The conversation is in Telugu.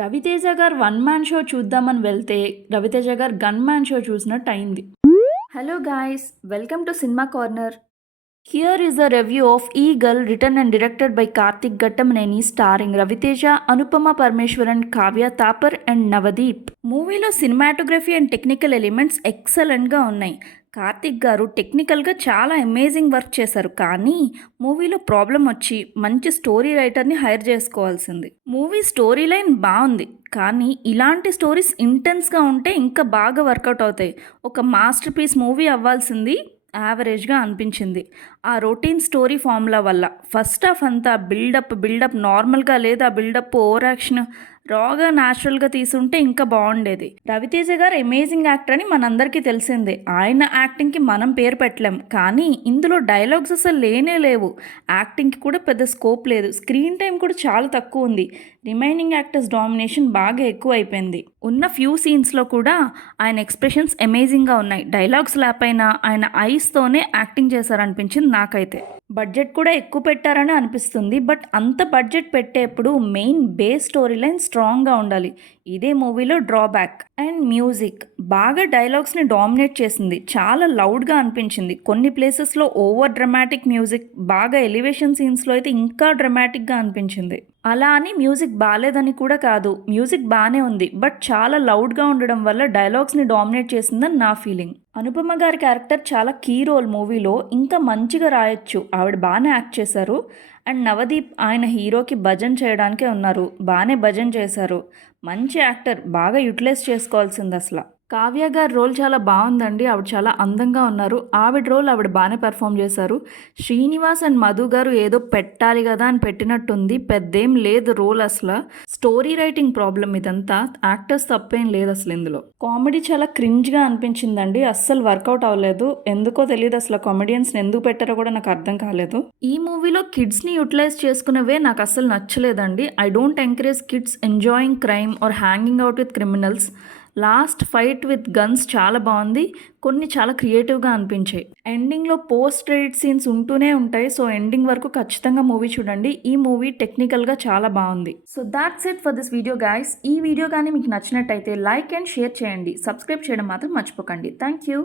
రవితేజ గారు వన్ మ్యాన్ షో చూద్దామని వెళ్తే రవితేజ గారు గన్ మ్యాన్ షో చూసినట్టు అయింది. Hello guys, welcome to cinema corner. Here is a review of eagle return and directed by Karthik Ghattamaneni starring Raviteja, Anupama Parameswaran, Kavya Thapar and Navdeep. మూవీలో సినిమాటోగ్రఫీ అండ్ టెక్నికల్ ఎలిమెంట్స్ ఎక్సలెంట్గా ఉన్నాయి. కార్తిక్ గారు టెక్నికల్గా చాలా అమేజింగ్ వర్క్ చేశారు. కానీ మూవీలో ప్రాబ్లం వచ్చి మంచి స్టోరీ రైటర్ని హైర్ చేసుకోవాల్సింది. మూవీ స్టోరీ లైన్ బాగుంది, కానీ ఇలాంటి స్టోరీస్ ఇంటెన్స్గా ఉంటే ఇంకా బాగా వర్కౌట్ అవుతాయి. ఒక మాస్టర్ పీస్ మూవీ అవ్వాల్సింది యావరేజ్గా అనిపించింది ఆ రొటీన్ స్టోరీ ఫార్ములా వల్ల. ఫస్ట్ హాఫ్ అంతా బిల్డప్ నార్మల్గా లేదు. ఆ బిల్డప్ ఓవర్ యాక్షన్ రాగా న్యాచురల్గా తీసుంటే ఇంకా బాగుండేది. రవితేజ గారు అమేజింగ్ యాక్టర్ అని మనందరికీ తెలిసిందే. ఆయన యాక్టింగ్కి మనం పేరు పెట్టలేం, కానీ ఇందులో డైలాగ్స్ అసలు లేనే లేవు. యాక్టింగ్కి కూడా పెద్ద స్కోప్ లేదు. స్క్రీన్ టైం కూడా చాలా తక్కువ ఉంది. రిమైనింగ్ యాక్టర్స్ డామినేషన్ బాగా ఎక్కువ అయిపోయింది. ఉన్న ఫ్యూ సీన్స్లో కూడా ఆయన ఎక్స్ప్రెషన్స్ అమేజింగ్గా ఉన్నాయి. డైలాగ్స్ లేకపోయినా ఆయన ఐస్తోనే యాక్టింగ్ చేశారనిపించింది నాకైతే. బడ్జెట్ కూడా ఎక్కువ పెట్టారని అనిపిస్తుంది. బట్ అంత బడ్జెట్ పెట్టేప్పుడు మెయిన్ బేస్ స్టోరీ లైన్ స్ట్రాంగ్గా ఉండాలి. ఇదే మూవీలో డ్రాబ్యాక్. అండ్ మ్యూజిక్ బాగా డైలాగ్స్ని డామినేట్ చేసింది. చాలా లౌడ్గా అనిపించింది. కొన్ని ప్లేసెస్లో ఓవర్ డ్రమాటిక్ మ్యూజిక్, బాగా ఎలివేషన్ సీన్స్లో అయితే ఇంకా డ్రమాటిక్గా అనిపించింది. అలా అని మ్యూజిక్ బాగాలేదని కూడా కాదు, మ్యూజిక్ బాగానే ఉంది. బట్ చాలా లౌడ్గా ఉండడం వల్ల డైలాగ్స్ని డామినేట్ చేసిందని నా ఫీలింగ్. అనుపమ గారి క్యారెక్టర్ చాలా కీ రోల్ మూవీలో, ఇంకా మంచిగా రాయొచ్చు. ఆవిడ బాగానే యాక్ట్ చేశారు. అండ్ నవదీప్ ఆయన హీరోకి భజన్ చేయడానికే ఉన్నారు. బాగానే భజన్ చేశారు. మంచి యాక్టర్, బాగా యూటిలైజ్ చేసుకోవాల్సింది అసలు. కావ్య గారి రోల్ చాలా బాగుందండి. ఆవిడ చాలా అందంగా ఉన్నారు. ఆవిడ రోల్ ఆవిడ బాగానే పెర్ఫామ్ చేశారు. శ్రీనివాస్ అండ్ మధు గారు ఏదో పెట్టాలి కదా అని పెట్టినట్టుంది. పెద్దేం లేదు రోల్ అసలు. స్టోరీ రైటింగ్ ప్రాబ్లం ఇదంతా, యాక్టర్స్ తప్పేం లేదు అసలు ఇందులో. కామెడీ చాలా క్రింజ్గా అనిపించిందండి. అస్సలు వర్కౌట్ అవ్వలేదు. ఎందుకో తెలియదు అసలు కామెడియన్స్ని ఎందుకు పెట్టారో కూడా నాకు అర్థం కాలేదు. ఈ మూవీలో కిడ్స్ని యూటిలైజ్ చేసుకునేవే నాకు అస్సలు నచ్చలేదండి. I don't encourage kids enjoying crime or hanging out with criminals. Last fight with guns చాలా బాగుంది. కొన్ని చాలా క్రియేటివ్గా అనిపించాయి. ఎండింగ్లో పోస్ట్ క్రెడిట్ సీన్స్ ఉంటూనే ఉంటాయి. సో ఎండింగ్ వరకు ఖచ్చితంగా మూవీ చూడండి. ఈ మూవీ టెక్నికల్గా చాలా బాగుంది. So that's it for this video guys. ఈ వీడియో కానీ మీకు నచ్చినట్టయితే లైక్ అండ్ షేర్ చేయండి. సబ్స్క్రైబ్ చేయడం మాత్రం మర్చిపోకండి. Thank you.